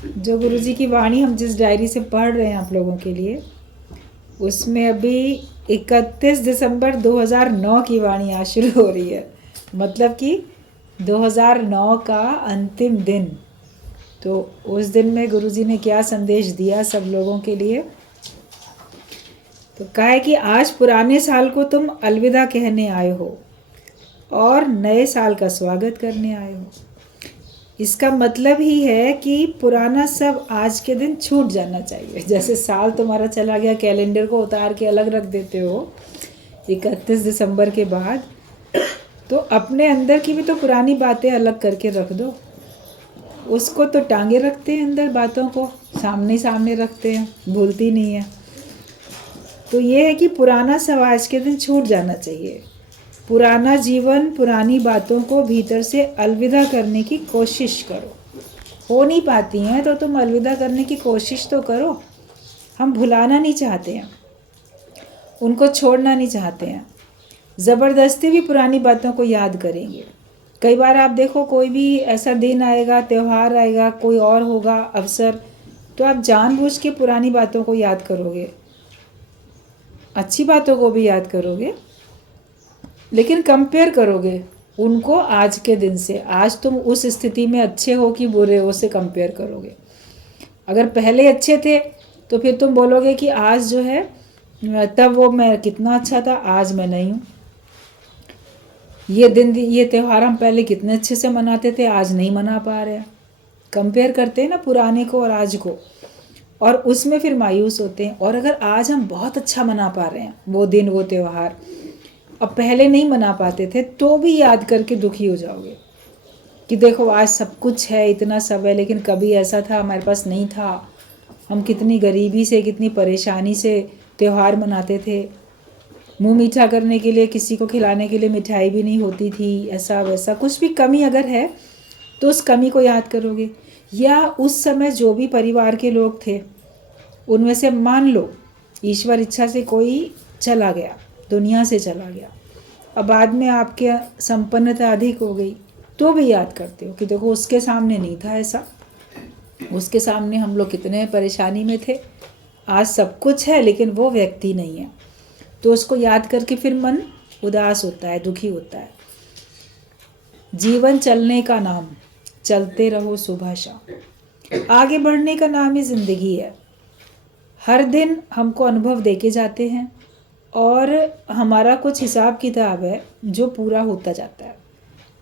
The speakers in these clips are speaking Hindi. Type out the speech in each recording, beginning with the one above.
जो गुरुजी की वाणी हम जिस डायरी से पढ़ रहे हैं आप लोगों के लिए, उसमें अभी 31 दिसंबर 2009 की वाणी आज शुरू हो रही है। मतलब कि 2009 का अंतिम दिन। तो उस दिन में गुरुजी ने क्या संदेश दिया सब लोगों के लिए? तो कहा है कि आज पुराने साल को तुम अलविदा कहने आए हो और नए साल का स्वागत करने आए हो। इसका मतलब ही है कि पुराना सब आज के दिन छूट जाना चाहिए। जैसे साल तुम्हारा चला गया, कैलेंडर को उतार के अलग रख देते हो 31 दिसंबर के बाद, तो अपने अंदर की भी तो पुरानी बातें अलग करके रख दो। उसको तो टांगे रखते हैं अंदर, बातों को सामने सामने रखते हैं, भूलती नहीं है। तो ये है कि पुराना सब आज के दिन छूट जाना चाहिए। पुराना जीवन, पुरानी बातों को भीतर से अलविदा करने की कोशिश करो। हो नहीं पाती हैं तो तुम अलविदा करने की कोशिश तो करो। हम भुलाना नहीं चाहते हैं, उनको छोड़ना नहीं चाहते हैं, ज़बरदस्ती भी पुरानी बातों को याद करेंगे। कई बार आप देखो, कोई भी ऐसा दिन आएगा, त्यौहार आएगा, कोई और होगा अवसर, तो आप जानबूझ के पुरानी बातों को याद करोगे, अच्छी बातों को भी याद करोगे, लेकिन कंपेयर करोगे उनको आज के दिन से। आज तुम उस स्थिति में अच्छे हो कि बुरे हो से कंपेयर करोगे। अगर पहले अच्छे थे तो फिर तुम बोलोगे कि आज जो है, तब वो मैं कितना अच्छा था, आज मैं नहीं हूँ। ये दिन, ये त्यौहार हम पहले कितने अच्छे से मनाते थे, आज नहीं मना पा रहे हैं। कंपेयर करते हैं ना पुराने को और आज को, और उसमें फिर मायूस होते हैं। और अगर आज हम बहुत अच्छा मना पा रहे हैं वो दिन, वो त्यौहार, अब पहले नहीं मना पाते थे, तो भी याद करके दुखी हो जाओगे कि देखो आज सब कुछ है, इतना सब है, लेकिन कभी ऐसा था हमारे पास नहीं था। हम कितनी गरीबी से, कितनी परेशानी से त्यौहार मनाते थे। मुंह मीठा करने के लिए, किसी को खिलाने के लिए मिठाई भी नहीं होती थी, ऐसा वैसा कुछ भी कमी अगर है तो उस कमी को याद करोगे। या उस समय जो भी परिवार के लोग थे उनमें से मान लो ईश्वर इच्छा से कोई चला गया, दुनिया से चला गया, अब बाद में आपके संपन्नता अधिक हो गई, तो भी याद करते हो कि देखो उसके सामने नहीं था ऐसा, उसके सामने हम लोग कितने परेशानी में थे, आज सब कुछ है लेकिन वो व्यक्ति नहीं है। तो उसको याद करके फिर मन उदास होता है, दुखी होता है। जीवन चलने का नाम, चलते रहो सुबह शाम। आगे बढ़ने का नाम ही जिंदगी है। हर दिन हमको अनुभव देके जाते हैं और हमारा कुछ हिसाब किताब है जो पूरा होता जाता है।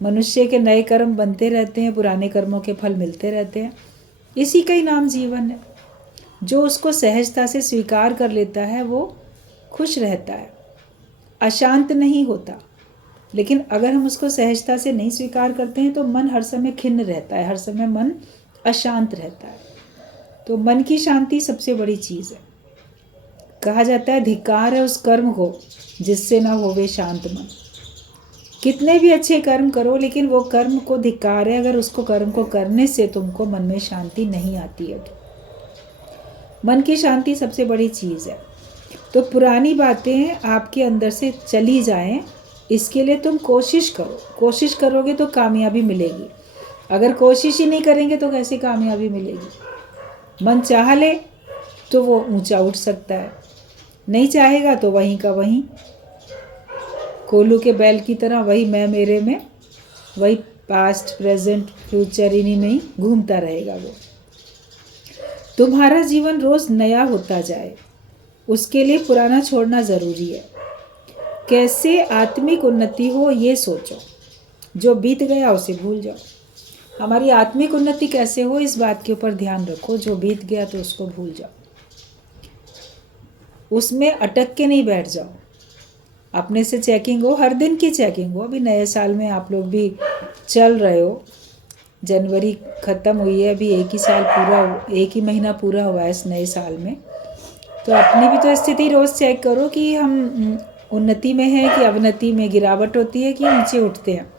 मनुष्य के नए कर्म बनते रहते हैं, पुराने कर्मों के फल मिलते रहते हैं। इसी का ही नाम जीवन है। जो उसको सहजता से स्वीकार कर लेता है वो खुश रहता है, अशांत नहीं होता। लेकिन अगर हम उसको सहजता से नहीं स्वीकार करते हैं तो मन हर समय खिन्न रहता है, हर समय मन अशांत रहता है। तो मन की शांति सबसे बड़ी चीज़ है। कहा जाता है धिक्कार है उस कर्म को जिससे ना होवे शांत मन। कितने भी अच्छे कर्म करो लेकिन वो कर्म को धिक्कार है अगर उसको कर्म को करने से तुमको मन में शांति नहीं आती है। मन की शांति सबसे बड़ी चीज़ है। तो पुरानी बातें आपके अंदर से चली जाएं, इसके लिए तुम कोशिश करो। कोशिश करोगे तो कामयाबी मिलेगी। अगर कोशिश ही नहीं करेंगे तो कैसे कामयाबी मिलेगी? मन चाह ले तो वो ऊंचा उठ सकता है, नहीं चाहेगा तो वहीं का वहीं, कोल्हू के बैल की तरह वही मैं मेरे में, वही पास्ट प्रेजेंट फ्यूचर इन्हीं में ही घूमता रहेगा वो। तुम्हारा जीवन रोज नया होता जाए, उसके लिए पुराना छोड़ना ज़रूरी है। कैसे आत्मिक उन्नति हो ये सोचो, जो बीत गया उसे भूल जाओ। हमारी आत्मिक उन्नति कैसे हो इस बात के ऊपर ध्यान रखो। जो बीत गया तो उसको भूल जाओ, उसमें अटक के नहीं बैठ जाओ। अपने से चेकिंग हो, हर दिन की चेकिंग हो। अभी नए साल में आप लोग भी चल रहे हो, जनवरी ख़त्म हुई है, अभी एक ही साल पूरा, एक ही महीना पूरा हुआ है इस नए साल में। तो अपनी भी तो स्थिति रोज़ चेक करो कि हम उन्नति में हैं कि अवनति में, गिरावट होती है कि नीचे उठते हैं।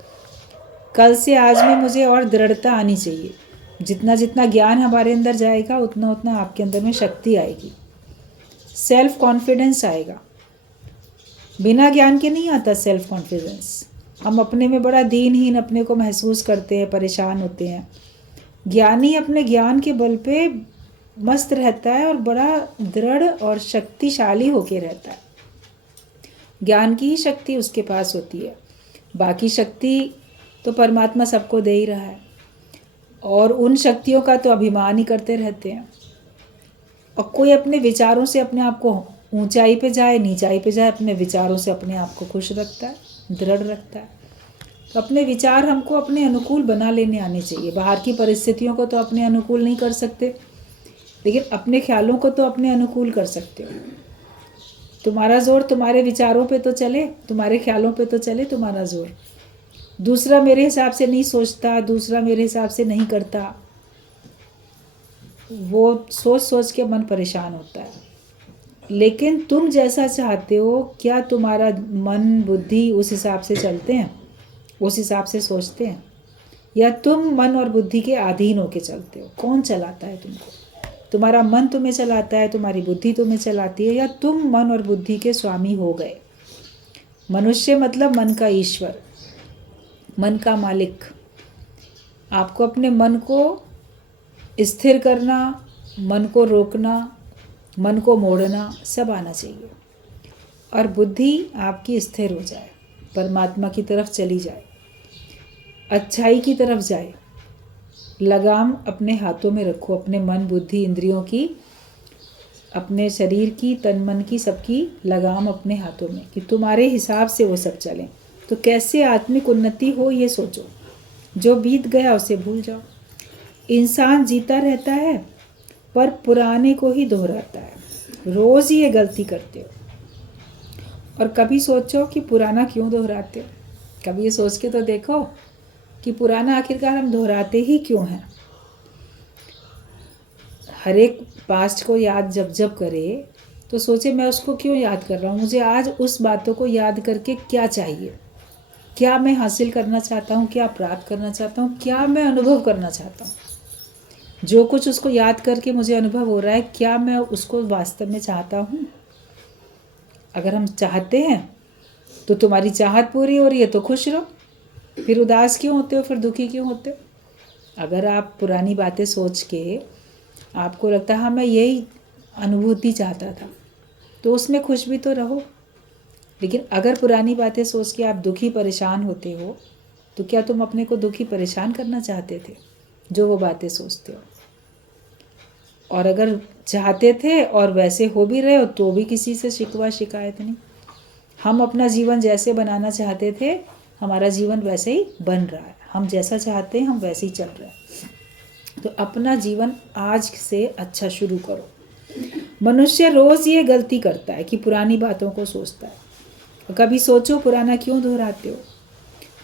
कल से आज में मुझे और दृढ़ता आनी चाहिए। जितना जितना ज्ञान हमारे अंदर जाएगा उतना उतना आपके अंदर में शक्ति आएगी, सेल्फ कॉन्फिडेंस आएगा। बिना ज्ञान के नहीं आता सेल्फ कॉन्फिडेंस। हम अपने में बड़ा दीनहीन अपने को महसूस करते हैं, परेशान होते हैं। ज्ञानी अपने ज्ञान के बल पे मस्त रहता है और बड़ा दृढ़ और शक्तिशाली होके रहता है। ज्ञान की ही शक्ति उसके पास होती है, बाकी शक्ति तो परमात्मा सबको दे ही रहा है, और उन शक्तियों का तो अभिमान ही करते रहते हैं। और कोई अपने विचारों से अपने आप को ऊंचाई पे जाए नीचाई पे जाए, अपने विचारों से अपने आप को खुश रखता है, दृढ़ रखता है। तो अपने विचार हमको अपने अनुकूल बना लेने आने चाहिए। बाहर की परिस्थितियों को तो अपने अनुकूल नहीं कर सकते, लेकिन अपने ख्यालों को तो अपने अनुकूल कर सकते हो। तुम्हारा जोर तुम्हारे विचारों पे तो चले, तुम्हारे ख्यालों पे तो चले तुम्हारा जोर। दूसरा मेरे हिसाब से नहीं सोचता, दूसरा मेरे हिसाब से नहीं करता, वो सोच सोच के मन परेशान होता है। लेकिन तुम जैसा चाहते हो, क्या तुम्हारा मन बुद्धि उस हिसाब से चलते हैं, उस हिसाब से सोचते हैं, या तुम मन और बुद्धि के अधीन होके चलते हो? कौन चलाता है तुमको? तुम्हारा मन तुम्हें चलाता है, तुम्हारी बुद्धि तुम्हें चलाती है, या तुम मन और बुद्धि के स्वामी हो गए? मनुष्य मतलब मन का ईश्वर, मन का मालिक। आपको अपने मन को स्थिर करना, मन को रोकना, मन को मोड़ना सब आना चाहिए, और बुद्धि आपकी स्थिर हो जाए, परमात्मा की तरफ चली जाए, अच्छाई की तरफ जाए। लगाम अपने हाथों में रखो, अपने मन बुद्धि इंद्रियों की, अपने शरीर की, तन मन की, सबकी लगाम अपने हाथों में, कि तुम्हारे हिसाब से वो सब चलें। तो कैसे आत्मिक उन्नति हो ये सोचो। जो बीत गया उसे भूल जाओ। इंसान जीता रहता है पर पुराने को ही दोहराता है। रोज़ ही ये गलती करते हो। और कभी सोचो कि पुराना क्यों दोहराते हो? कभी ये सोच के तो देखो कि पुराना आखिरकार हम दोहराते ही क्यों हैं? हर एक पास्ट को याद जब जब करे तो सोचे मैं उसको क्यों याद कर रहा हूँ, मुझे आज उस बातों को याद करके क्या चाहिए, क्या मैं हासिल करना चाहता हूँ, क्या प्राप्त करना चाहता हूँ, क्या मैं अनुभव करना चाहता हूँ। जो कुछ उसको याद करके मुझे अनुभव हो रहा है, क्या मैं उसको वास्तव में चाहता हूँ? अगर हम चाहते हैं तो तुम्हारी चाहत पूरी हो रही है तो खुश रहो, फिर उदास क्यों होते हो, फिर दुखी क्यों होते हो? अगर आप पुरानी बातें सोच के आपको लगता है हाँ मैं यही अनुभूति चाहता था, तो उसमें खुश भी तो रहो। लेकिन अगर पुरानी बातें सोच के आप दुखी परेशान होते हो, तो क्या तुम अपने को दुखी परेशान करना चाहते थे जो वो बातें सोचते हो? और अगर चाहते थे और वैसे हो भी रहे हो तो भी किसी से शिकवा शिकायत नहीं। हम अपना जीवन जैसे बनाना चाहते थे, हमारा जीवन वैसे ही बन रहा है। हम जैसा चाहते हैं हम वैसे ही चल रहे हैं। तो अपना जीवन आज से अच्छा शुरू करो। मनुष्य रोज़ ये गलती करता है कि पुरानी बातों को सोचता है। कभी सोचो पुराना क्यों दोहराते हो?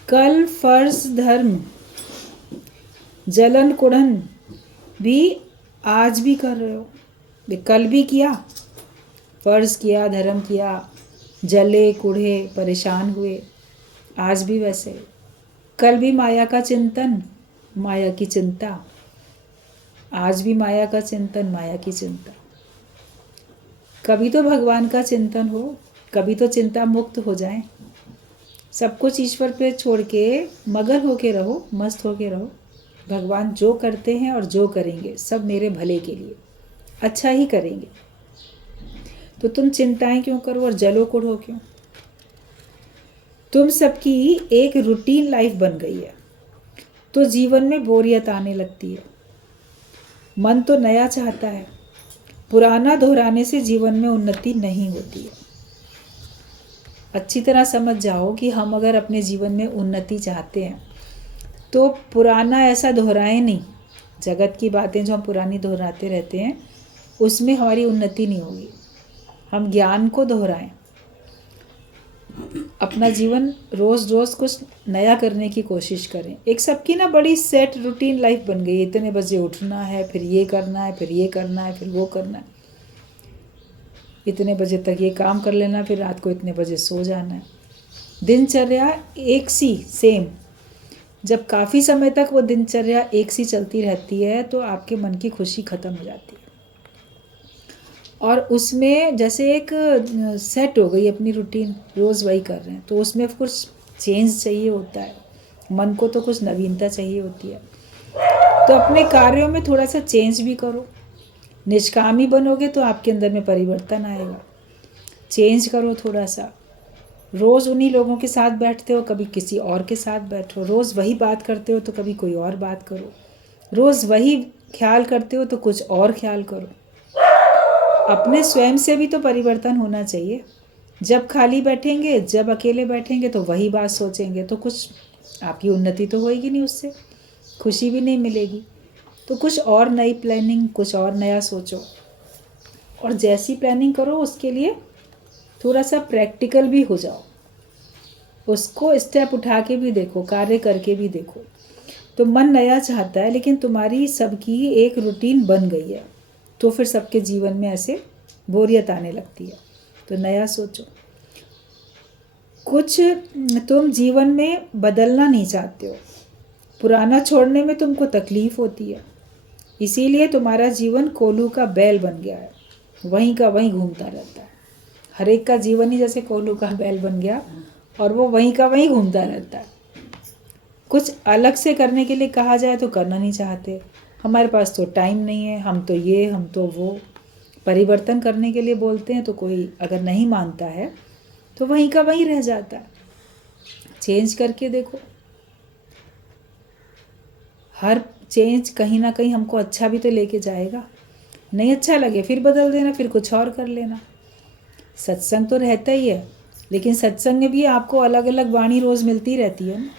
कल फर्ज धर्म जलन कुड़न भी आज भी कर रहे हो। कल भी किया, फर्ज किया, धर्म किया, जले कुढ़े परेशान हुए, आज भी वैसे। कल भी माया का चिंतन, माया की चिंता, आज भी माया का चिंतन, माया की चिंता। कभी तो भगवान का चिंतन हो, कभी तो चिंता मुक्त हो जाए। सब कुछ ईश्वर पे छोड़ के मगन होके रहो, मस्त होके रहो। भगवान जो करते हैं और जो करेंगे सब मेरे भले के लिए, अच्छा ही करेंगे। तो तुम चिंताएं क्यों करो और जलो कुढ़ो क्यों? तुम सबकी एक रूटीन लाइफ बन गई है तो जीवन में बोरियत आने लगती है। मन तो नया चाहता है, पुराना दोहराने से जीवन में उन्नति नहीं होती है। अच्छी तरह समझ जाओ कि हम अगर अपने जीवन में उन्नति चाहते हैं तो पुराना ऐसा दोहराएं नहीं। जगत की बातें जो हम पुरानी दोहराते रहते हैं उसमें हमारी उन्नति नहीं होगी। हम ज्ञान को दोहराएं, अपना जीवन रोज़ रोज़ कुछ नया करने की कोशिश करें। एक सबकी ना बड़ी सेट रूटीन लाइफ बन गई है। इतने बजे उठना है, फिर ये करना है, फिर ये करना है, फिर वो करना है, इतने बजे तक ये काम कर लेना, फिर रात को इतने बजे सो जाना है। दिनचर्या एक सी सेम। जब काफ़ी समय तक वो दिनचर्या एक सी चलती रहती है तो आपके मन की खुशी ख़त्म हो जाती है, और उसमें जैसे एक सेट हो गई अपनी रूटीन, रोज़ वही कर रहे हैं, तो उसमें कुछ चेंज चाहिए होता है। मन को तो कुछ नवीनता चाहिए होती है। तो अपने कार्यों में थोड़ा सा चेंज भी करो। निष्कामी बनोगे तो आपके अंदर में परिवर्तन आएगा। चेंज करो थोड़ा सा। रोज़ उन्हीं लोगों के साथ बैठते हो, कभी किसी और के साथ बैठो। रोज़ वही बात करते हो तो कभी कोई और बात करो। रोज़ वही ख्याल करते हो तो कुछ और ख्याल करो। अपने स्वयं से भी तो परिवर्तन होना चाहिए। जब खाली बैठेंगे, जब अकेले बैठेंगे तो वही बात सोचेंगे तो कुछ आपकी उन्नति तो होएगी नहीं, उससे खुशी भी नहीं मिलेगी। तो कुछ और नई प्लानिंग, कुछ और नया सोचो। और जैसी प्लानिंग करो उसके लिए थोड़ा सा प्रैक्टिकल भी हो जाओ। उसको स्टेप उठा के भी देखो, कार्य करके भी देखो। तो मन नया चाहता है, लेकिन तुम्हारी सबकी एक रूटीन बन गई है, तो फिर सबके जीवन में ऐसे बोरियत आने लगती है। तो नया सोचो। कुछ तुम जीवन में बदलना नहीं चाहते हो, पुराना छोड़ने में तुमको तकलीफ होती है, इसीलिए तुम्हारा जीवन कोल्हू का बैल बन गया है, वहीं का वहीं घूमता रहता है। हर एक का जीवन ही जैसे कोल्हू का बैल बन गया और वो वहीं का वहीं घूमता रहता है। कुछ अलग से करने के लिए कहा जाए तो करना नहीं चाहते, हमारे पास तो टाइम नहीं है, हम तो ये, हम तो वो। परिवर्तन करने के लिए बोलते हैं तो कोई अगर नहीं मानता है तो वहीं का वहीं रह जाता है। चेंज करके देखो। हर चेंज कहीं ना कहीं हमको अच्छा भी तो लेके जाएगा। नहीं अच्छा लगे फिर बदल देना, फिर कुछ और कर लेना। सत्संग तो रहता ही है, लेकिन सत्संग में भी आपको अलग अलग वाणी रोज़ मिलती रहती है ना।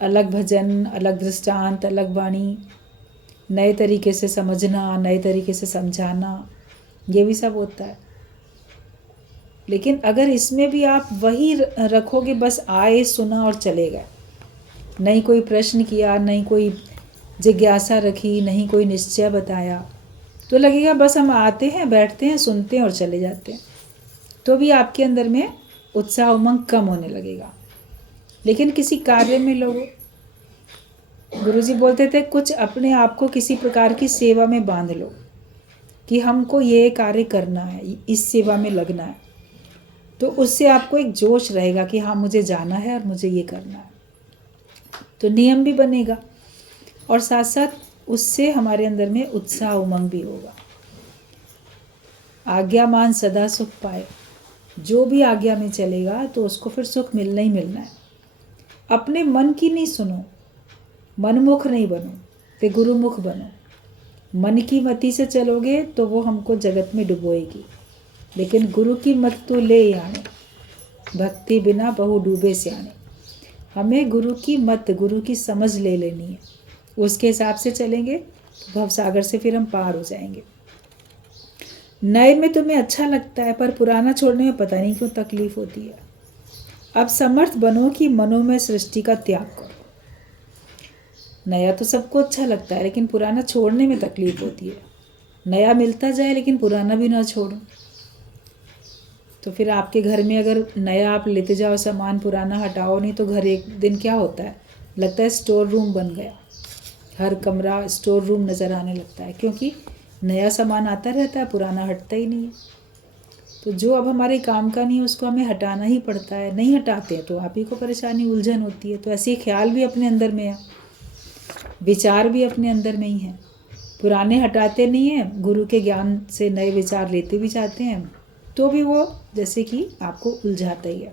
अलग भजन, अलग दृष्टांत, अलग वाणी, नए तरीके से समझना, नए तरीके से समझाना, ये भी सब होता है। लेकिन अगर इसमें भी आप वही रखोगे, बस आए, सुना और चले गए, नहीं कोई प्रश्न किया, नहीं कोई जिज्ञासा रखी, नहीं कोई निश्चय बताया, तो लगेगा बस हम आते हैं, बैठते हैं, सुनते हैं और चले जाते हैं। तो भी आपके अंदर में उत्साह उमंग कम होने लगेगा। लेकिन किसी कार्य में लोगों, गुरुजी बोलते थे कुछ अपने आप को किसी प्रकार की सेवा में बांध लो कि हमको ये कार्य करना है, इस सेवा में लगना है। तो उससे आपको एक जोश रहेगा कि हाँ मुझे जाना है और मुझे ये करना है। तो नियम भी बनेगा और साथ साथ उससे हमारे अंदर में उत्साह उमंग भी होगा। आज्ञा मान सदा सुख पाए। जो भी आज्ञा में चलेगा तो उसको फिर सुख मिलना ही मिलना है। अपने मन की नहीं सुनो, मनमुख नहीं बनो, ते गुरुमुख बनो। मन की मति से चलोगे तो वो हमको जगत में डुबोएगी, लेकिन गुरु की मत तो ले आने, भक्ति बिना बहु डूबे सियाने। हमें गुरु की मत, गुरु की समझ ले लेनी है, उसके हिसाब से चलेंगे तो भवसागर से फिर हम पार हो जाएंगे। नए में तुम्हें अच्छा लगता है, पर पुराना छोड़ने में पता नहीं क्यों तकलीफ होती है। अब समर्थ बनो कि मनो में सृष्टि का त्याग करो। नया तो सबको अच्छा लगता है, लेकिन पुराना छोड़ने में तकलीफ होती है। नया मिलता जाए लेकिन पुराना भी ना छोड़ो। तो फिर आपके घर में अगर नया आप लेते जाओ सामान, पुराना हटाओ नहीं, तो घर एक दिन क्या होता है, लगता है स्टोर रूम बन गया। हर कमरा स्टोर रूम नज़र आने लगता है, क्योंकि नया सामान आता रहता है, पुराना हटता ही नहीं है। तो जो अब हमारे काम का नहीं है उसको हमें हटाना ही पड़ता है। नहीं हटाते हैं तो आप ही को परेशानी, उलझन होती है। तो ऐसे ख्याल भी अपने अंदर में है, विचार भी अपने अंदर में ही है। पुराने हटाते नहीं हैं, गुरु के ज्ञान से नए विचार लेते भी जाते हैं, तो भी वो जैसे कि आपको उलझाता ही है।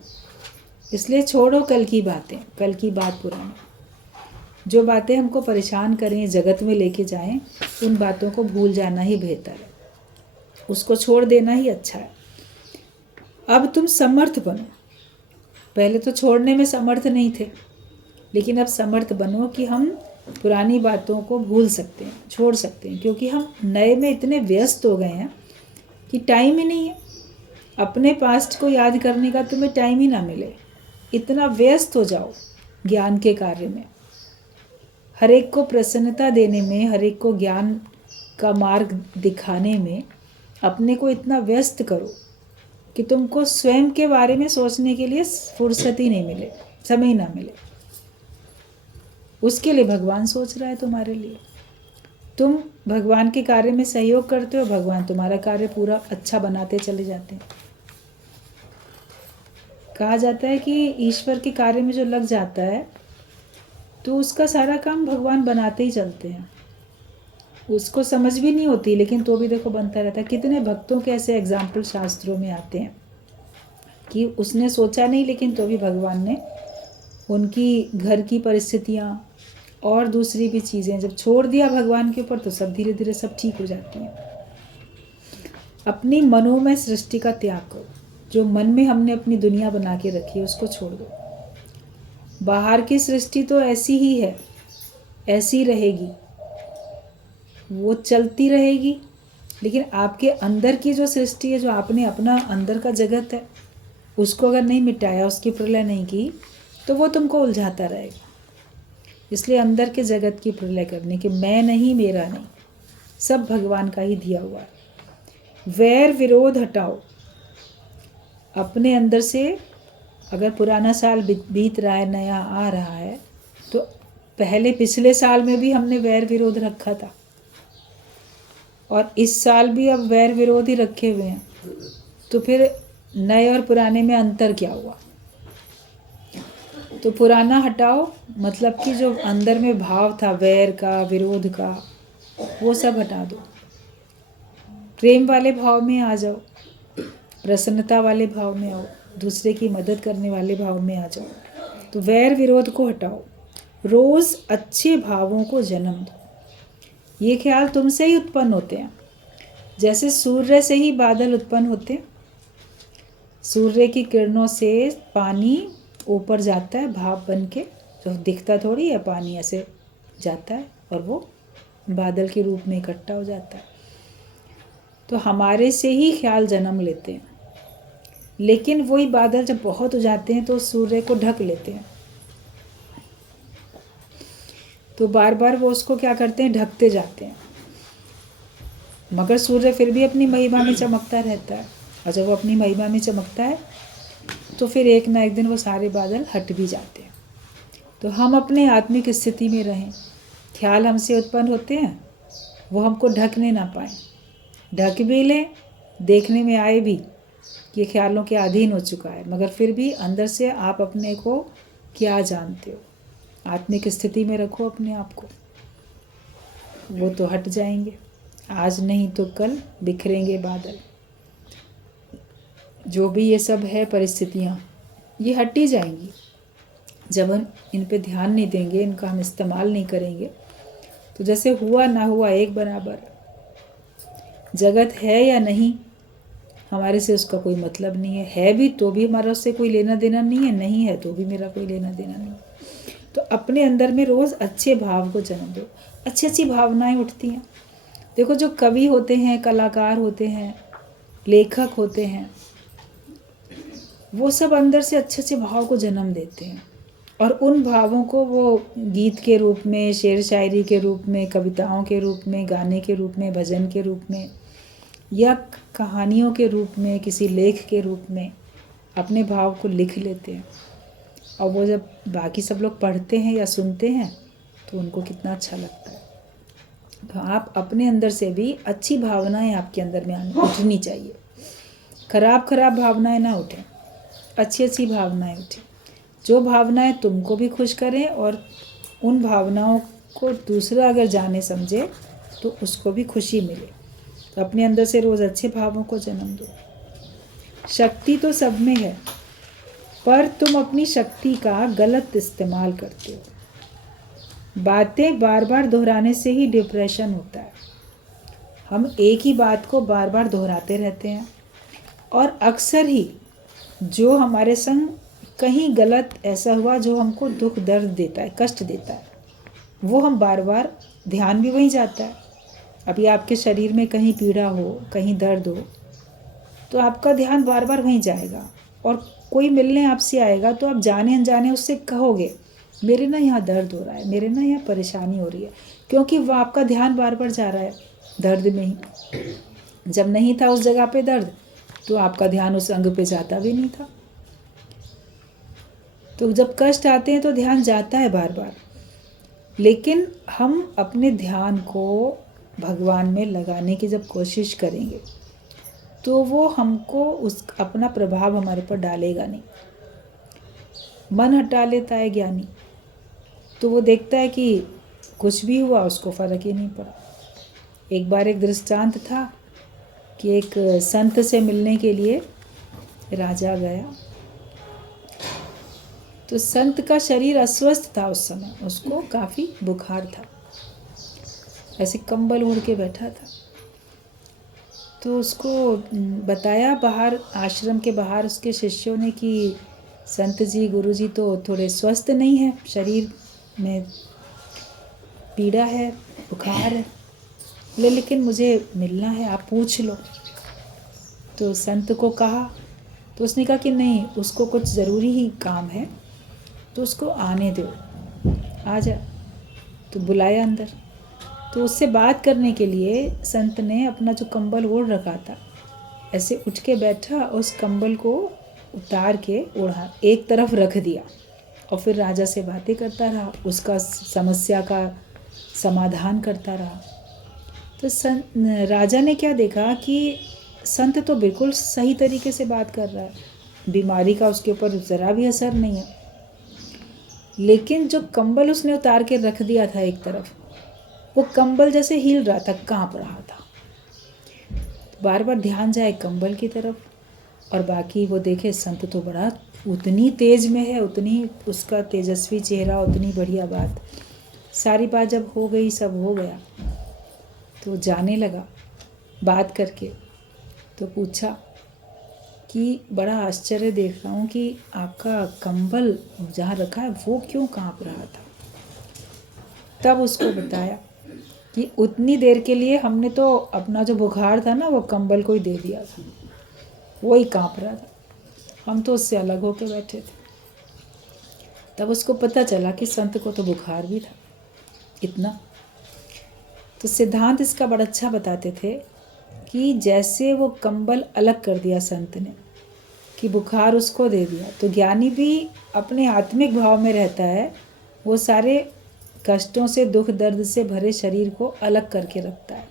इसलिए छोड़ो कल की बातें, कल की बात पुरानी। जो बातें हमको परेशान करें, जगत में लेके जाएं, उन बातों को भूल जाना ही बेहतर है, उसको छोड़ देना ही अच्छा है। अब तुम समर्थ बनो। पहले तो छोड़ने में समर्थ नहीं थे, लेकिन अब समर्थ बनो कि हम पुरानी बातों को भूल सकते हैं, छोड़ सकते हैं, क्योंकि हम नए में इतने व्यस्त हो गए हैं कि टाइम ही नहीं है। अपने पास्ट को याद करने का तुम्हें टाइम ही ना मिले, इतना व्यस्त हो जाओ ज्ञान के कार्य में। हर एक को प्रसन्नता देने में, हर एक को ज्ञान का मार्ग दिखाने में अपने को इतना व्यस्त करो कि तुमको स्वयं के बारे में सोचने के लिए फुर्सत ही नहीं मिले, समय ना मिले। उसके लिए भगवान सोच रहा है तुम्हारे लिए। तुम भगवान के कार्य में सहयोग करते हो, भगवान तुम्हारा कार्य पूरा अच्छा बनाते चले जाते हैं। कहा जाता है कि ईश्वर के कार्य में जो लग जाता है तो उसका सारा काम भगवान बनाते ही चलते हैं। उसको समझ भी नहीं होती, लेकिन तो भी देखो बनता रहता है। कितने भक्तों के ऐसे एग्जाम्पल शास्त्रों में आते हैं कि उसने सोचा नहीं, लेकिन तो भी भगवान ने उनकी घर की परिस्थितियाँ और दूसरी भी चीज़ें जब छोड़ दिया भगवान के ऊपर, तो सब धीरे धीरे सब ठीक हो जाती हैं। अपनी मनोमय सृष्टि का त्याग करो। जो मन में हमने अपनी दुनिया बना के रखी है उसको छोड़ दो। बाहर की सृष्टि तो ऐसी ही है, ऐसी रहेगी, वो चलती रहेगी, लेकिन आपके अंदर की जो सृष्टि है, जो आपने अपना अंदर का जगत है, उसको अगर नहीं मिटाया, उसकी प्रलय नहीं की, तो वो तुमको उलझाता रहेगा। इसलिए अंदर के जगत की प्रलय करने कि मैं नहीं, मेरा नहीं, सब भगवान का ही दिया हुआ है। वैर विरोध हटाओ अपने अंदर से। अगर पुराना साल बीत रहा है, नया आ रहा है, तो पहले पिछले साल में भी हमने वैर विरोध रखा था, और इस साल भी अब वैर विरोध ही रखे हुए हैं। तो फिर नए और पुराने में अंतर क्या हुआ? तो पुराना हटाओ, मतलब कि जो अंदर में भाव था वैर का, विरोध का, वो सब हटा दो। प्रेम वाले भाव में आ जाओ, प्रसन्नता वाले भाव में आओ, दूसरे की मदद करने वाले भाव में आ जाओ। तो वैर विरोध को हटाओ। रोज़ अच्छे भावों को जन्म दो। ये ख्याल तुमसे ही उत्पन्न होते हैं। जैसे सूर्य से ही बादल उत्पन्न होते हैं, सूर्य की किरणों से पानी ऊपर जाता है भाप बन के, जो दिखता थोड़ी है, पानी ऐसे जाता है और वो बादल के रूप में इकट्ठा हो जाता है। तो हमारे से ही ख्याल जन्म लेते हैं, लेकिन वही बादल जब बहुत हो जाते हैं तो सूर्य को ढक लेते हैं। तो बार बार वो उसको क्या करते हैं, ढकते जाते हैं, मगर सूर्य फिर भी अपनी महिमा में चमकता रहता है। और जब वो अपनी महिमा में चमकता है तो फिर एक ना एक दिन वो सारे बादल हट भी जाते हैं। तो हम अपने आत्मिक स्थिति में रहें। ख्याल हमसे उत्पन्न होते हैं, वो हमको ढकने ना पाए। ढक भी लें, देखने में आए भी कि ख्यालों के अधीन हो चुका है, मगर फिर भी अंदर से आप अपने को क्या जानते हो, आत्मिक स्थिति में रखो अपने आप को, वो तो हट जाएंगे। आज नहीं तो कल बिखरेंगे बादल। जो भी ये सब है परिस्थितियाँ, ये हट ही जाएंगी। जब हम इन पे ध्यान नहीं देंगे, इनका हम इस्तेमाल नहीं करेंगे, तो जैसे हुआ ना हुआ एक बराबर। जगत है या नहीं, हमारे से उसका कोई मतलब नहीं है। है भी तो भी हमारा उससे कोई लेना देना नहीं है, नहीं है तो भी मेरा कोई लेना देना नहीं। तो अपने अंदर में रोज़ अच्छे भाव को जन्म दो। अच्छी अच्छी भावनाएं उठती हैं। देखो, जो कवि होते हैं, कलाकार होते हैं, लेखक होते हैं, वो सब अंदर से अच्छे अच्छे भाव को जन्म देते हैं, और उन भावों को वो गीत के रूप में, शेर शायरी के रूप में, कविताओं के रूप में, गाने के रूप में, भजन के रूप में, या कहानियों के रूप में, किसी लेख के रूप में अपने भाव को लिख लेते हैं। और वो जब बाकी सब लोग पढ़ते हैं या सुनते हैं तो उनको कितना अच्छा लगता है। तो आप अपने अंदर से भी अच्छी भावनाएं आपके अंदर में उठनी चाहिए। खराब भावनाएं ना उठें, अच्छी अच्छी भावनाएं उठें, जो भावनाएं तुमको भी खुश करें, और उन भावनाओं को दूसरा अगर जाने समझे तो उसको भी खुशी मिले। तो अपने अंदर से रोज़ अच्छे भावों को जन्म दो। शक्ति तो सब में है, पर तुम अपनी शक्ति का गलत इस्तेमाल करते हो। बातें बार बार दोहराने से ही डिप्रेशन होता है। हम एक ही बात को बार बार दोहराते रहते हैं, और अक्सर ही जो हमारे संग कहीं गलत ऐसा हुआ जो हमको दुख दर्द देता है, कष्ट देता है, वो हम बार बार, ध्यान भी वहीं जाता है। अभी आपके शरीर में कहीं पीड़ा हो, कहीं दर्द हो, तो आपका ध्यान बार बार वहीं जाएगा। और कोई मिलने आपसे आएगा तो आप जाने अनजाने उससे कहोगे, मेरे ना यहाँ दर्द हो रहा है, मेरे ना यहाँ परेशानी हो रही है, क्योंकि वो आपका ध्यान बार बार जा रहा है दर्द में ही। जब नहीं था उस जगह पे दर्द, तो आपका ध्यान उस अंग पे जाता भी नहीं था। तो जब कष्ट आते हैं तो ध्यान जाता है बार बार, लेकिन हम अपने ध्यान को भगवान में लगाने की जब कोशिश करेंगे तो वो हमको उस अपना प्रभाव हमारे पर डालेगा नहीं। मन हटा लेता है ज्ञानी, तो वो देखता है कि कुछ भी हुआ उसको फ़र्क ही नहीं पड़ा। एक बार एक दृष्टांत था कि एक संत से मिलने के लिए राजा गया, तो संत का शरीर अस्वस्थ था उस समय, उसको काफ़ी बुखार था, ऐसे कंबल ओढ़ के बैठा था। तो उसको बताया बाहर, आश्रम के बाहर उसके शिष्यों ने कि संत जी, गुरु जी तो थोड़े स्वस्थ नहीं है, शरीर में पीड़ा है, बुखार है, बोले लेकिन मुझे मिलना है, आप पूछ लो। तो संत को कहा, तो उसने कहा कि नहीं, उसको कुछ ज़रूरी ही काम है, तो उसको आने दो, आ जा। तो बुलाया अंदर। तो उससे बात करने के लिए संत ने अपना जो कंबल ओढ़ रखा था, ऐसे उठ के बैठा, उस कंबल को उतार के ओढ़ा, एक तरफ रख दिया और फिर राजा से बातें करता रहा, उसका समस्या का समाधान करता रहा। तो राजा ने क्या देखा कि संत तो बिल्कुल सही तरीके से बात कर रहा है, बीमारी का उसके ऊपर ज़रा भी असर नहीं है, लेकिन जो कंबल उसने उतार के रख दिया था एक तरफ, वो कंबल जैसे हिल रहा था, काँप रहा था। बार बार ध्यान जाए कंबल की तरफ, और बाकी वो देखे संत तो बड़ा उतनी तेज में है, उतनी उसका तेजस्वी चेहरा, उतनी बढ़िया बात। सारी बात जब हो गई, सब हो गया, तो जाने लगा बात करके। तो पूछा कि बड़ा आश्चर्य देख रहा हूँ कि आपका कंबल जहाँ रखा है वो क्यों काँप रहा था। तब उसको बताया कि उतनी देर के लिए हमने तो अपना जो बुखार था ना, वो कंबल को ही दे दिया था, वही काँप रहा था, हम तो उससे अलग होके बैठे थे। तब उसको पता चला कि संत को तो बुखार भी था इतना। तो सिद्धांत इसका बड़ा अच्छा बताते थे कि जैसे वो कंबल अलग कर दिया संत ने, कि बुखार उसको दे दिया, तो ज्ञानी भी अपने आत्मिक भाव में रहता है, वो सारे कष्टों से, दुख दर्द से भरे शरीर को अलग करके रखता है।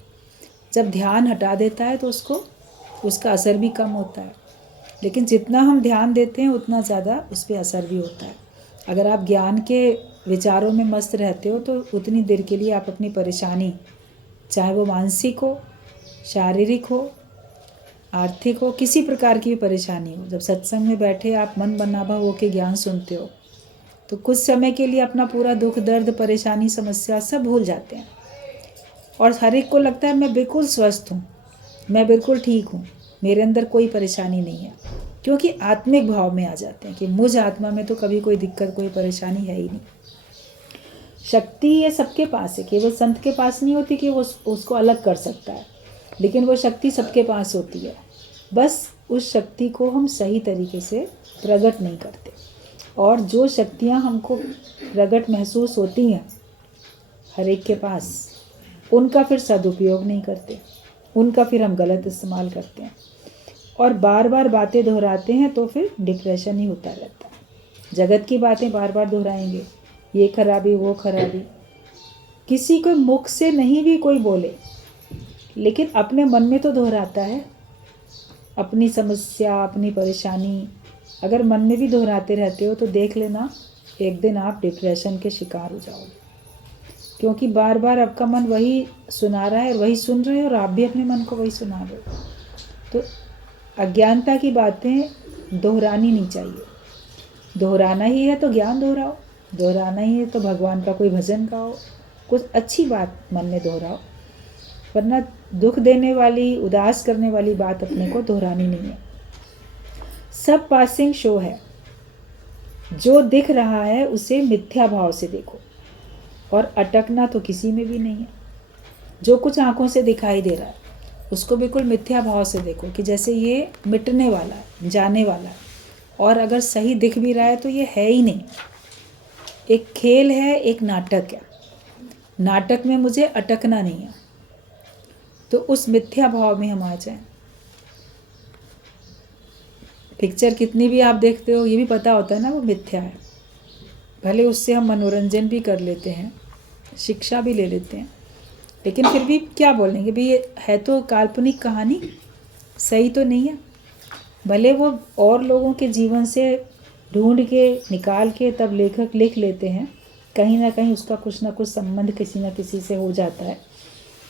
जब ध्यान हटा देता है तो उसका असर भी कम होता है, लेकिन जितना हम ध्यान देते हैं उतना ज़्यादा उस पर असर भी होता है। अगर आप ज्ञान के विचारों में मस्त रहते हो तो उतनी देर के लिए आप अपनी परेशानी, चाहे वो मानसिक हो, शारीरिक हो, आर्थिक हो, किसी प्रकार की भी परेशानी हो, जब सत्संग में बैठे आप मन बनाभा हो के ज्ञान सुनते हो, तो कुछ समय के लिए अपना पूरा दुख दर्द, परेशानी, समस्या सब भूल जाते हैं, और हर एक को लगता है मैं बिल्कुल स्वस्थ हूँ, मैं बिल्कुल ठीक हूँ, मेरे अंदर कोई परेशानी नहीं है, क्योंकि आत्मिक भाव में आ जाते हैं कि मुझ आत्मा में तो कभी कोई दिक्कत, कोई परेशानी है ही नहीं। शक्ति ये सबके पास है, केवल संत के पास नहीं होती कि वो उसको अलग कर सकता है, लेकिन वो शक्ति सबके पास होती है, बस उस शक्ति को हम सही तरीके से प्रकट नहीं करते। और जो शक्तियाँ हमको प्रकट महसूस होती हैं हर एक के पास, उनका फिर सदुपयोग नहीं करते, उनका फिर हम गलत इस्तेमाल करते हैं और बार बार बातें दोहराते हैं, तो फिर डिप्रेशन ही होता रहता है। जगत की बातें बार बार दोहराएंगे, ये खराबी, वो खराबी, किसी को मुख से नहीं भी कोई बोले, लेकिन अपने मन में तो दोहराता है अपनी समस्या, अपनी परेशानी। अगर मन में भी दोहराते रहते हो तो देख लेना, एक दिन आप डिप्रेशन के शिकार हो जाओगे, क्योंकि बार बार आपका मन वही सुना रहा है और वही सुन रहे हो, और आप भी अपने मन को वही सुना रहे हो। तो अज्ञानता की बातें दोहरानी नहीं चाहिए। दोहराना ही है तो ज्ञान दोहराओ, दोहराना ही है तो भगवान का कोई भजन गाओ, कुछ अच्छी बात मन में दोहराओ, वरना दुख देने वाली, उदास करने वाली बात अपने को दोहरानी नहीं है। सब पासिंग शो है, जो दिख रहा है उसे मिथ्या भाव से देखो, और अटकना तो किसी में भी नहीं है। जो कुछ आंखों से दिखाई दे रहा है उसको बिल्कुल मिथ्या भाव से देखो कि जैसे ये मिटने वाला है, जाने वाला है, और अगर सही दिख भी रहा है तो ये है ही नहीं, एक खेल है, एक नाटक है। नाटक में मुझे अटकना नहीं है, तो उस मिथ्या भाव में हम आ जाएं। पिक्चर कितनी भी आप देखते हो, ये भी पता होता है ना वो मिथ्या है, भले उससे हम मनोरंजन भी कर लेते हैं, शिक्षा भी ले लेते हैं, लेकिन फिर भी क्या बोलेंगे भाई, ये है तो काल्पनिक कहानी, सही तो नहीं है। भले वो और लोगों के जीवन से ढूंढ के निकाल के तब लेखक लिख लेते हैं, कहीं ना कहीं उसका कुछ ना कुछ संबंध किसी ना किसी से हो जाता है।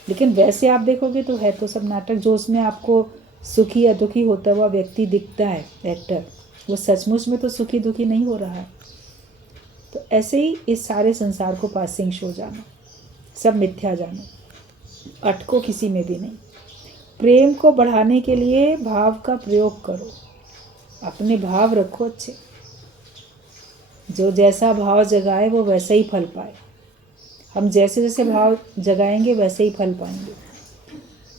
लेकिन वैसे आप देखोगे तो है तो सब नाटक। जो उसमें आपको सुखी या दुखी होता हुआ व्यक्ति दिखता है एक्टर, वो सचमुच में तो सुखी दुखी नहीं हो रहा है। तो ऐसे ही इस सारे संसार को पासिंग शो जानो, सब मिथ्या जानो, अटको किसी में भी नहीं। प्रेम को बढ़ाने के लिए भाव का प्रयोग करो, अपने भाव रखो अच्छे। जो जैसा भाव जगाए वो वैसा ही फल पाए। हम जैसे जैसे भाव जगाएंगे वैसे ही फल पाएंगे।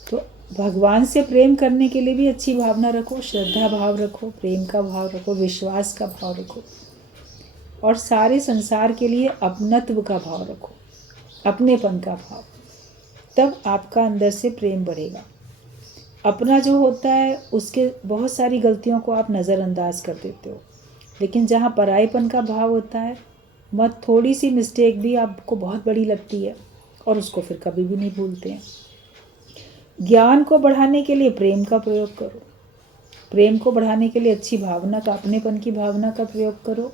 तो भगवान से प्रेम करने के लिए भी अच्छी भावना रखो, श्रद्धा भाव रखो, प्रेम का भाव रखो, विश्वास का भाव रखो। और सारे संसार के लिए अपनत्व का भाव रखो, अपनेपन का भाव। तब आपका अंदर से प्रेम बढ़ेगा। अपना जो होता है उसके बहुत सारी गलतियों को आप नज़रअंदाज कर देते हो, लेकिन जहाँ परायेपन का भाव होता है, मत थोड़ी सी मिस्टेक भी आपको बहुत बड़ी लगती है और उसको फिर कभी भी नहीं भूलते हैं। ज्ञान को बढ़ाने के लिए प्रेम का प्रयोग करो, प्रेम को बढ़ाने के लिए अच्छी भावना का, अपनेपन की भावना का प्रयोग करो,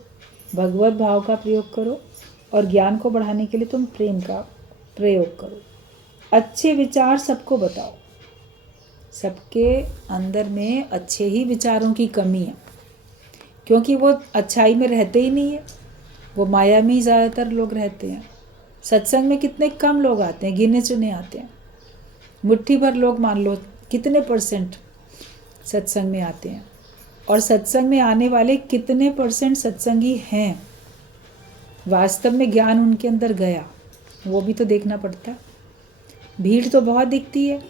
भगवत भाव का प्रयोग करो। और ज्ञान को बढ़ाने के लिए तुम प्रेम का प्रयोग करो। अच्छे विचार सबको बताओ। सबके अंदर में अच्छे ही विचारों की कमी है, क्योंकि वो अच्छाई में रहते ही नहीं है, वो माया में ही ज़्यादातर लोग रहते हैं। सत्संग में कितने कम लोग आते हैं, गिने चुने आते हैं। मुट्ठी भर लोग मान लो कितने % सत्संग में आते हैं, और सत्संग में आने वाले कितने % सत्संगी हैं, वास्तव में ज्ञान उनके अंदर गया, वो भी तो देखना पड़ता है। भीड़ तो बहुत दिखती है,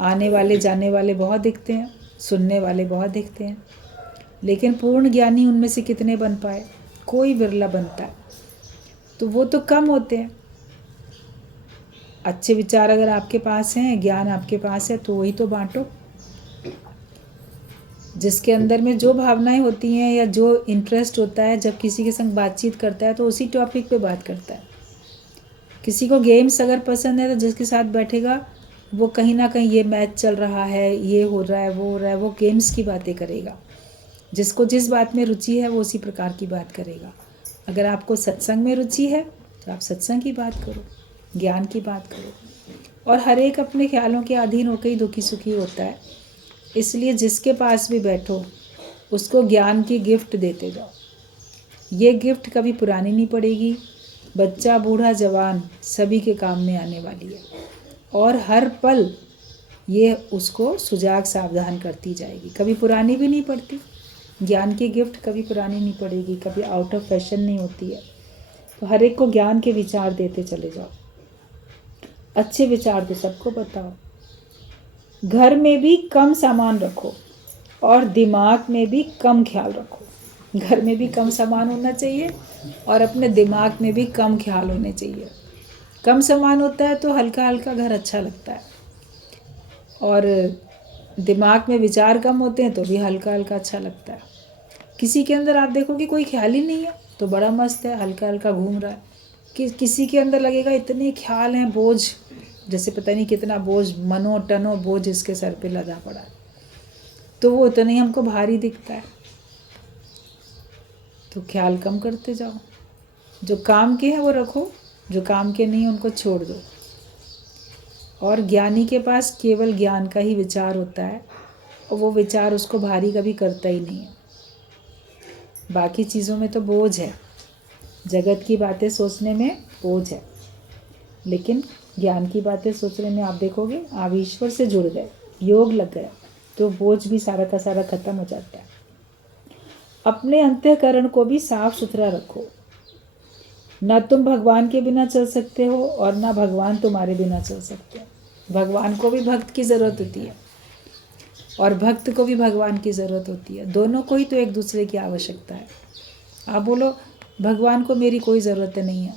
आने वाले जाने वाले बहुत दिखते हैं, सुनने वाले बहुत दिखते हैं, लेकिन पूर्ण ज्ञानी उनमें से कितने बन पाए? कोई विरला बनता है। तो वो तो कम होते हैं। अच्छे विचार अगर आपके पास हैं, ज्ञान आपके पास है, तो वही तो बांटो। जिसके अंदर में जो भावनाएं होती हैं या जो इंटरेस्ट होता है, जब किसी के संग बातचीत करता है तो उसी टॉपिक पे बात करता है। किसी को गेम्स अगर पसंद है तो जिसके साथ बैठेगा वो कहीं ना कहीं ये मैच चल रहा है, ये हो रहा है, वो हो रहा है, वो गेम्स की बातें करेगा। जिसको जिस बात में रुचि है वो उसी प्रकार की बात करेगा। अगर आपको सत्संग में रुचि है तो आप सत्संग की बात करो, ज्ञान की बात करो। और हर एक अपने ख्यालों के अधीन होकर ही दुखी सुखी होता है। इसलिए जिसके पास भी बैठो उसको ज्ञान की गिफ्ट देते जाओ। ये गिफ्ट कभी पुरानी नहीं पड़ेगी, बच्चा बूढ़ा जवान सभी के काम में आने वाली है, और हर पल ये उसको सुजाग सावधान करती जाएगी, कभी पुरानी भी नहीं पड़ती। ज्ञान की गिफ्ट कभी पुरानी नहीं पड़ेगी, कभी आउट ऑफ फैशन नहीं होती है। तो हर एक को ज्ञान के विचार देते चले जाओ, अच्छे विचार तो सबको बताओ। घर में भी कम सामान रखो और दिमाग में भी कम ख्याल रखो। घर में भी कम सामान होना चाहिए और अपने दिमाग में भी कम ख्याल होने चाहिए। कम सामान होता है तो हल्का हल्का घर अच्छा लगता है, और दिमाग में विचार कम होते हैं तो भी हल्का हल्का अच्छा लगता है। किसी के अंदर आप देखोगे कोई ख्याल ही नहीं है तो बड़ा मस्त है, हल्का हल्का घूम रहा है। किसी के अंदर लगेगा इतने ख्याल हैं, बोझ, जैसे पता नहीं कितना बोझ, मनो टनो बोझ इसके सर पे लदा पड़ा है, तो वो इतना ही हमको भारी दिखता है। तो ख्याल कम करते जाओ, जो काम के हैं वो रखो, जो काम के नहीं उनको छोड़ दो। और ज्ञानी के पास केवल ज्ञान का ही विचार होता है, और वो विचार उसको भारी कभी करता ही नहीं है। बाकी चीज़ों में तो बोझ है, जगत की बातें सोचने में बोझ है, लेकिन ज्ञान की बातें सोचने में आप देखोगे आप ईश्वर से जुड़ गए, योग लग गया, तो बोझ भी सारा का सारा खत्म हो जाता है। अपने अंतःकरण को भी साफ सुथरा रखो। ना तुम भगवान के बिना चल सकते हो और ना भगवान तुम्हारे बिना चल सकते हो। भगवान को भी भक्त की ज़रूरत होती है और भक्त को भी भगवान की ज़रूरत होती है। दोनों को ही तो एक दूसरे की आवश्यकता है। आप बोलो भगवान को मेरी कोई ज़रूरत नहीं है,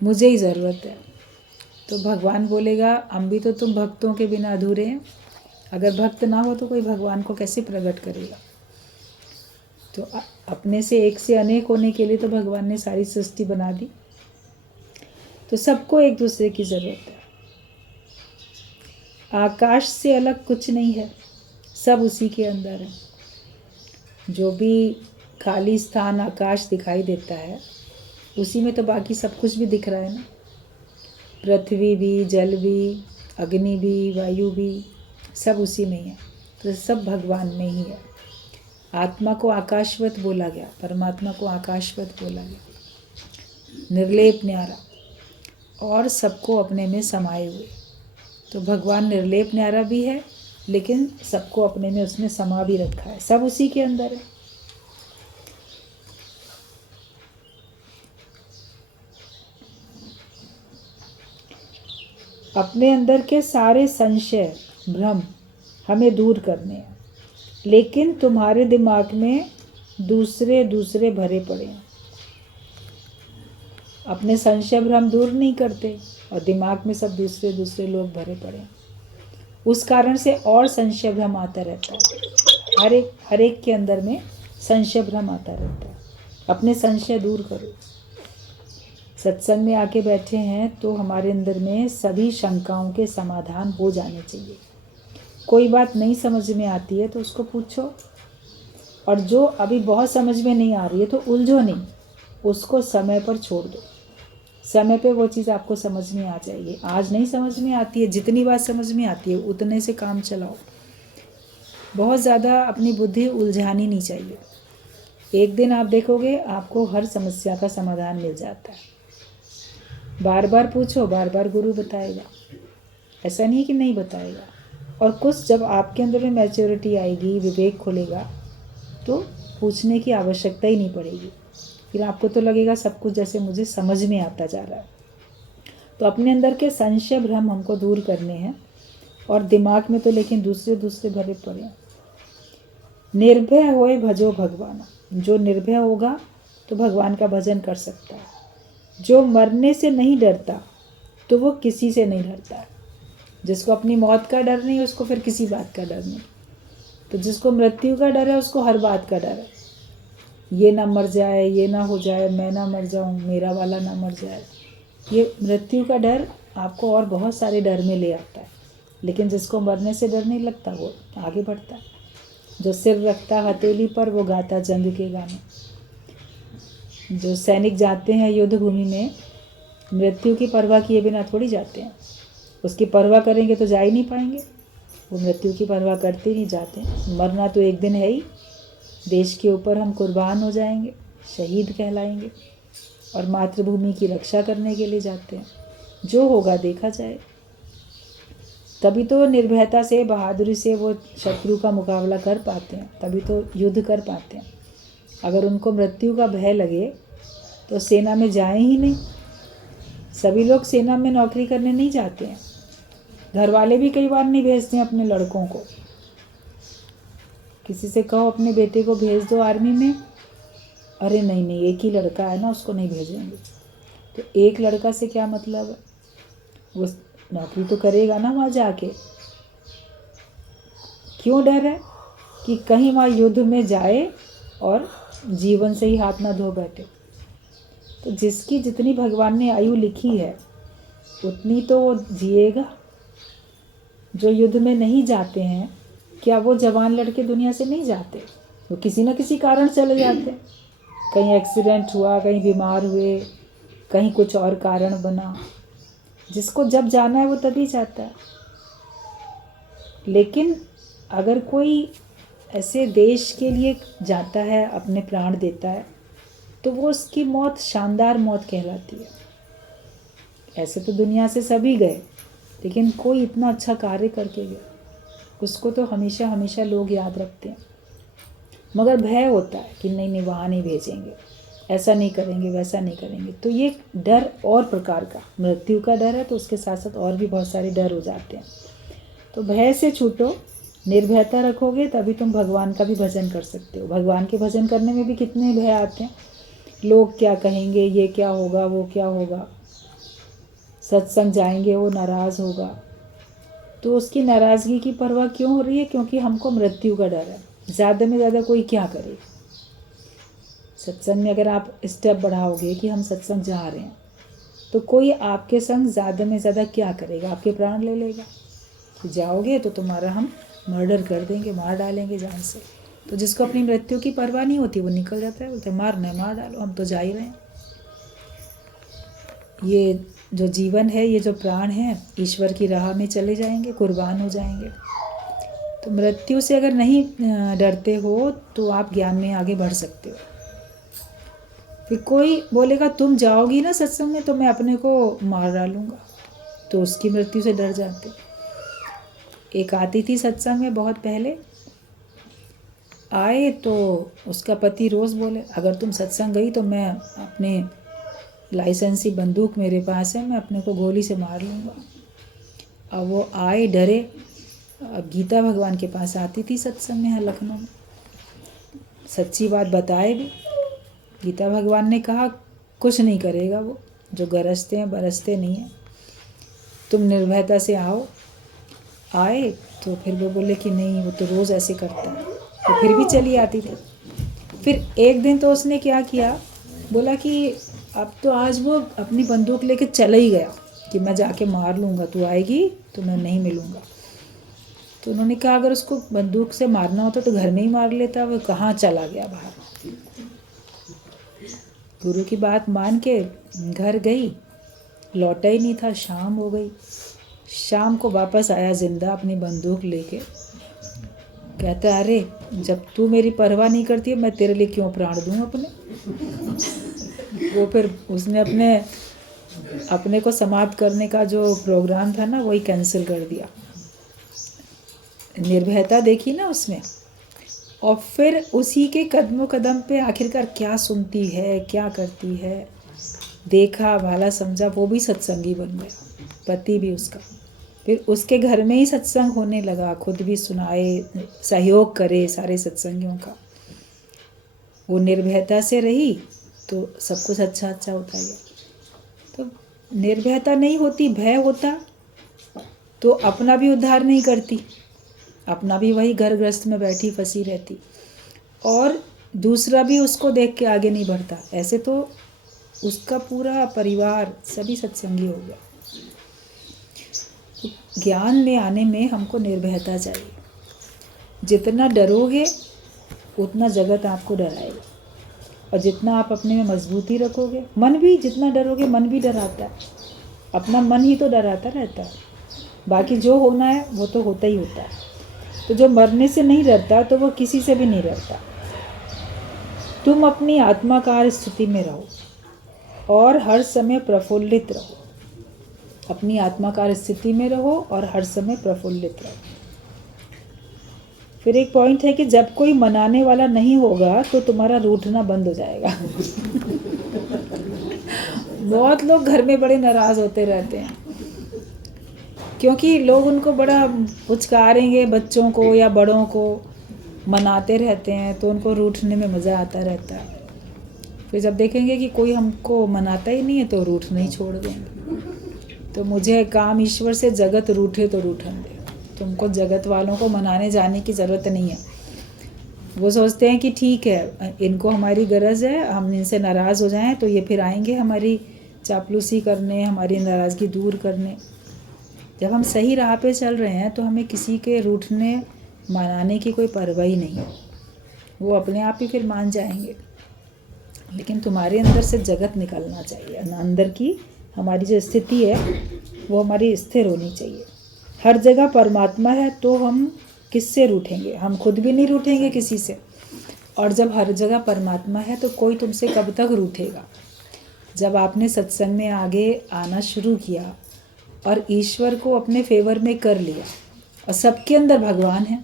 मुझे ही ज़रूरत है, तो भगवान बोलेगा हम भी तो तुम भक्तों के बिना अधूरे हैं। अगर भक्त ना हो तो कोई भगवान को कैसे प्रकट करेगा। तो अपने से एक से अनेक होने के लिए तो भगवान ने सारी सृष्टि बना दी। तो सबको एक दूसरे की ज़रूरत है। आकाश से अलग कुछ नहीं है, सब उसी के अंदर है। जो भी खाली स्थान आकाश दिखाई देता है, उसी में तो बाकी सब कुछ भी दिख रहा है ना। पृथ्वी भी, जल भी, अग्नि भी, वायु भी, सब उसी में ही है। तो सब भगवान में ही है। आत्मा को आकाशवत बोला गया, परमात्मा को आकाशवत बोला गया, निर्लेप न्यारा, और सबको अपने में समाये हुए। तो भगवान निर्लेप न्यारा भी है, लेकिन सबको अपने में उसने समा भी रखा है, सब उसी के अंदर है। अपने अंदर के सारे संशय, भ्रम हमें दूर करने हैं, लेकिन तुम्हारे दिमाग में दूसरे दूसरे भरे पड़े हैं। अपने संशय भ्रम दूर नहीं करते और दिमाग में सब दूसरे दूसरे लोग भरे पड़े हैं। उस कारण से और संशय भ्रम आता रहता है। हर एक के अंदर में संशय भ्रम आता रहता है। अपने संशय दूर करो। सत्संग में आके बैठे हैं तो हमारे अंदर में सभी शंकाओं के समाधान हो जाने चाहिए। कोई बात नहीं समझ में आती है तो उसको पूछो, और जो अभी बहुत समझ में नहीं आ रही है तो उलझो नहीं, उसको समय पर छोड़ दो। समय पे वो चीज़ आपको समझ में आ जाएगी। आज नहीं समझ में आती है, जितनी बार समझ में आती है उतने से काम चलाओ। बहुत ज़्यादा अपनी बुद्धि उलझानी नहीं चाहिए। एक दिन आप देखोगे आपको हर समस्या का समाधान मिल जाता है। बार बार पूछो, बार बार गुरु बताएगा, ऐसा नहीं कि नहीं बताएगा। और कुछ जब आपके अंदर में मैच्योरिटी आएगी, विवेक खुलेगा, तो पूछने की आवश्यकता ही नहीं पड़ेगी। फिर आपको तो लगेगा सब कुछ जैसे मुझे समझ में आता जा रहा है। तो अपने अंदर के संशय भ्रम हमको दूर करने हैं, और दिमाग में तो लेकिन दूसरे दूसरे भरे पड़े हैं। निर्भय होए भजो भगवान, जो निर्भय होगा तो भगवान का भजन कर सकता है। जो मरने से नहीं डरता तो वो किसी से नहीं डरता है। जिसको अपनी मौत का डर नहीं, उसको फिर किसी बात का डर नहीं। तो जिसको मृत्यु का डर है उसको हर बात का डर है। ये ना मर जाए, ये ना हो जाए, मैं ना मर जाऊं, मेरा वाला ना मर जाए। ये मृत्यु का डर आपको और बहुत सारे डर में ले आता है। लेकिन जिसको मरने से डर नहीं लगता वो आगे बढ़ता है। जो सिर रखता हथेली पर वो गाता जंग के गाने। जो सैनिक जाते हैं युद्ध भूमि में, मृत्यु की परवाह किए बिना थोड़ी जाते हैं। उसकी परवाह करेंगे तो जा ही नहीं पाएंगे। वो मृत्यु की परवाह करते नहीं जाते। मरना तो एक दिन है ही। देश के ऊपर हम कुर्बान हो जाएंगे, शहीद कहलाएंगे, और मातृभूमि की रक्षा करने के लिए जाते हैं। जो होगा देखा जाए। तभी तो निर्भयता से, बहादुरी से वो शत्रु का मुकाबला कर पाते हैं, तभी तो युद्ध कर पाते हैं। अगर उनको मृत्यु का भय लगे तो सेना में जाएं ही नहीं। सभी लोग सेना में नौकरी करने नहीं जाते हैं। घर वाले भी कई बार नहीं भेजते हैं अपने लड़कों को। किसी से कहो अपने बेटे को भेज दो आर्मी में, अरे नहीं नहीं, एक ही लड़का है ना, उसको नहीं भेजेंगे। तो एक लड़का से क्या मतलब है? वो नौकरी तो करेगा ना वहाँ जाके। क्यों डर है? कि कहीं वहाँ युद्ध में जाए और जीवन से ही हाथ ना धो बैठे। तो जिसकी जितनी भगवान ने आयु लिखी है उतनी तो वो जिएगा। जो युद्ध में नहीं जाते हैं, क्या वो जवान लड़के दुनिया से नहीं जाते? वो किसी न किसी कारण चले जाते। कहीं एक्सीडेंट हुआ, कहीं बीमार हुए, कहीं कुछ और कारण बना। जिसको जब जाना है वो तभी जाता है। लेकिन अगर कोई ऐसे देश के लिए जाता है, अपने प्राण देता है, तो वो उसकी मौत शानदार मौत कहलाती है। ऐसे तो दुनिया से सभी गए, लेकिन कोई इतना अच्छा कार्य करके गया, उसको तो हमेशा हमेशा लोग याद रखते हैं। मगर भय होता है कि नहीं नहीं, वहाँ नहीं भेजेंगे, ऐसा नहीं करेंगे, वैसा नहीं करेंगे। तो ये डर और प्रकार का, मृत्यु का डर है तो उसके साथ साथ और भी बहुत सारे डर हो जाते हैं। तो भय से छूटो, निर्भयता रखोगे तभी तुम भगवान का भी भजन कर सकते हो। भगवान के भजन करने में भी कितने भय आते हैं। लोग क्या कहेंगे, ये क्या होगा, वो क्या होगा, सत्संग जाएंगे वो नाराज़ होगा। तो उसकी नाराज़गी की परवाह क्यों हो रही है? क्योंकि हमको मृत्यु का डर है। ज़्यादा में ज़्यादा कोई क्या करे। सत्संग में अगर आप स्टेप बढ़ाओगे कि हम सत्संग जा रहे हैं, तो कोई आपके संग ज़्यादा में ज़्यादा क्या करेगा? आपके प्राण ले लेगा। तो जाओगे तो तुम्हारा हम मर्डर कर देंगे, मार डालेंगे जान से। तो जिसको अपनी मृत्यु की परवाह नहीं होती वो निकल जाता है, बोलते मारना है मार डालो, हम तो जा ही रहे हैं। ये जो जीवन है, ये जो प्राण है, ईश्वर की राह में चले जाएंगे, कुर्बान हो जाएंगे। तो मृत्यु से अगर नहीं डरते हो तो आप ज्ञान में आगे बढ़ सकते हो। फिर कोई बोलेगा तुम जाओगी ना सत्संग में तो मैं अपने को मार डालूंगा, तो उसकी मृत्यु से डर जाते। एक आती थी सत्संग में बहुत पहले, आए तो उसका पति रोज़ बोले अगर तुम सत्संग गई तो मैं अपने लाइसेंसी बंदूक मेरे पास है, मैं अपने को गोली से मार लूँगा। अब वो आए डरे। अब गीता भगवान के पास आती थी सत्संग में यहाँ लखनऊ में, सच्ची बात बताए भी। गीता भगवान ने कहा कुछ नहीं करेगा वो, जो गरजते हैं बरसते नहीं हैं, तुम निर्भयता से आओ। आए तो फिर वो बोले कि नहीं वो तो रोज़ ऐसे करता है, तो फिर भी चली आती थी। फिर एक दिन तो उसने क्या किया, बोला कि अब तो आज वो अपनी बंदूक लेके चला ही गया कि मैं जाके मार लूँगा, तू आएगी तो मैं नहीं मिलूँगा। तो उन्होंने कहा अगर उसको बंदूक से मारना होता तो घर में ही मार लेता, वो कहाँ चला गया बाहर। गुरु की बात मान के घर गई, लौटा ही नहीं था, शाम हो गई। शाम को वापस आया जिंदा अपनी बंदूक लेके, कहता अरे जब तू मेरी परवाह नहीं करती है मैं तेरे लिए क्यों प्राण दूँ अपने। वो फिर उसने अपने को समाप्त करने का जो प्रोग्राम था ना वही कैंसिल कर दिया। निर्भयता देखी ना उसमें। और फिर उसी के कदमों कदम पे आखिरकार क्या सुनती है क्या करती है, देखा भाला समझा, वो भी सत्संगी बन गया, पति भी उसका। फिर उसके घर में ही सत्संग होने लगा, खुद भी सुनाए, सहयोग करे सारे सत्संगियों का। वो निर्भयता से रही तो सब कुछ अच्छा अच्छा होता गया। तो निर्भयता नहीं होती, भय होता तो अपना भी उद्धार नहीं करती, अपना भी वही घर गृहस्थ में बैठी फंसी रहती, और दूसरा भी उसको देख के आगे नहीं बढ़ता। ऐसे तो उसका पूरा परिवार सभी सत्संगी हो गया। तो ज्ञान में आने में हमको निर्भयता चाहिए। जितना डरोगे उतना जगत आपको डराएगा, और जितना आप अपने में मजबूती रखोगे, मन भी जितना डरोगे मन भी डराता है, अपना मन ही तो डराता रहता है, बाकी जो होना है वो तो होता ही होता है। तो जो मरने से नहीं डरता तो वो किसी से भी नहीं डरता। तुम अपनी आत्माकार स्थिति में रहो और हर समय प्रफुल्लित रहो, अपनी आत्माकार स्थिति में रहो और हर समय प्रफुल्लित रहो। फिर एक पॉइंट है कि जब कोई मनाने वाला नहीं होगा तो तुम्हारा रूठना बंद हो जाएगा। बहुत लोग घर में बड़े नाराज होते रहते हैं क्योंकि लोग उनको बड़ा पुचकारेंगे, बच्चों को या बड़ों को मनाते रहते हैं तो उनको रूठने में मज़ा आता रहता है। फिर जब देखेंगे कि कोई हमको मनाता ही नहीं है तो रूठना ही छोड़ देंगे। तो मुझे काम ईश्वर से, जगत रूठे तो रूठन दे, तुमको जगत वालों को मनाने जाने की ज़रूरत नहीं है। वो सोचते हैं कि ठीक है इनको हमारी गरज है, हम इनसे नाराज़ हो जाएं तो ये फिर आएंगे हमारी चापलूसी करने, हमारी नाराज़गी दूर करने। जब हम सही राह पे चल रहे हैं तो हमें किसी के रूठने मनाने की कोई परवाह ही नहीं है, वो अपने आप ही फिर मान जाएंगे। लेकिन तुम्हारे अंदर से जगत निकलना चाहिए, अंदर की हमारी जो स्थिति है वो हमारी स्थिर होनी चाहिए। हर जगह परमात्मा है तो हम किससे रूठेंगे, हम खुद भी नहीं रूठेंगे किसी से। और जब हर जगह परमात्मा है तो कोई तुमसे कब तक रूठेगा। जब आपने सत्संग में आगे आना शुरू किया और ईश्वर को अपने फेवर में कर लिया और सबके अंदर भगवान है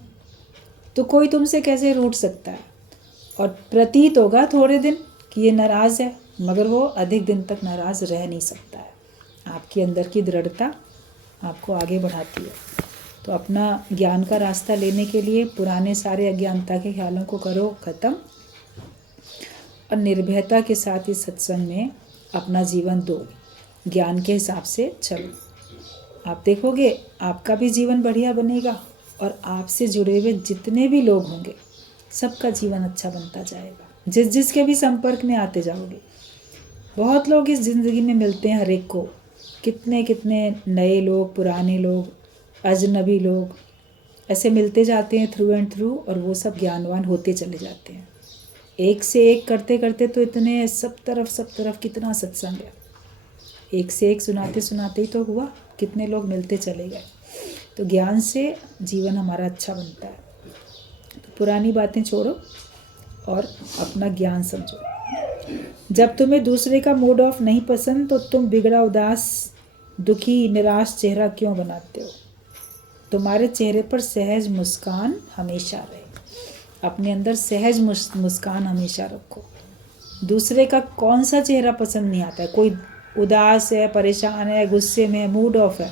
तो कोई तुमसे कैसे रूठ सकता है। और प्रतीत होगा थोड़े दिन कि ये नाराज़ है, मगर वो अधिक दिन तक नाराज़ रह नहीं सकता है। आपके अंदर की दृढ़ता आपको आगे बढ़ाती है। तो अपना ज्ञान का रास्ता लेने के लिए पुराने सारे अज्ञानता के ख्यालों को करो ख़त्म और निर्भयता के साथ इस सत्संग में अपना जीवन दो, ज्ञान के हिसाब से चलो। आप देखोगे आपका भी जीवन बढ़िया बनेगा और आपसे जुड़े हुए जितने भी लोग होंगे सबका जीवन अच्छा बनता जाएगा। जिसके भी संपर्क में आते जाओगे। बहुत लोग इस ज़िंदगी में मिलते हैं हर एक को, कितने कितने नए लोग, पुराने लोग, अजनबी लोग, ऐसे मिलते जाते हैं थ्रू एंड थ्रू, और वो सब ज्ञानवान होते चले जाते हैं। एक से एक करते करते तो इतने सब तरफ कितना सत्संग है, एक से एक सुनाते सुनाते ही तो हुआ, कितने लोग मिलते चले गए। तो ज्ञान से जीवन हमारा अच्छा बनता है। तो पुरानी बातें छोड़ो और अपना ज्ञान समझो। जब तुम्हें दूसरे का मूड ऑफ नहीं पसंद तो तुम बिगड़ा, उदास, दुखी, निराश चेहरा क्यों बनाते हो? तुम्हारे चेहरे पर सहज मुस्कान हमेशा रहे। अपने अंदर सहज मुस्कान हमेशा रखो। दूसरे का कौन सा चेहरा पसंद नहीं आता है? कोई उदास है, परेशान है, गुस्से में है, मूड ऑफ है,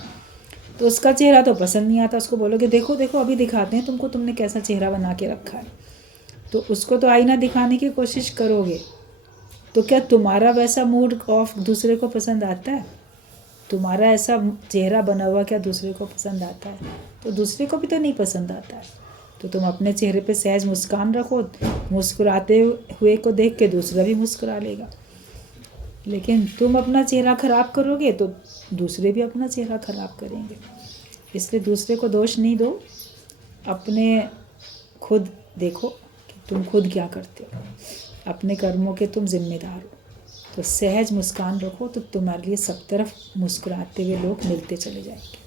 तो उसका चेहरा तो पसंद नहीं आता। उसको बोलोगे देखो देखो अभी दिखाते हैं तुमको, तुमने कैसा चेहरा बना के रखा है, तो उसको तो आईना दिखाने की कोशिश करोगे। तो क्या तुम्हारा वैसा मूड ऑफ दूसरे को पसंद आता है? तुम्हारा ऐसा चेहरा बना हुआ क्या दूसरे को पसंद आता है? तो दूसरे को भी तो नहीं पसंद आता है। तो तुम अपने चेहरे पे सहज मुस्कान रखो, मुस्कुराते हुए को देख के दूसरा भी मुस्कुरा लेगा। लेकिन तुम अपना चेहरा खराब करोगे तो दूसरे भी अपना चेहरा खराब करेंगे। इसलिए दूसरे को दोष नहीं दो, अपने खुद देखो कि तुम खुद क्या करते हो, अपने कर्मों के तुम जिम्मेदार हो। तो सहज मुस्कान रखो तो तुम्हारे लिए सब तरफ मुस्कुराते हुए लोग मिलते चले जाएंगे।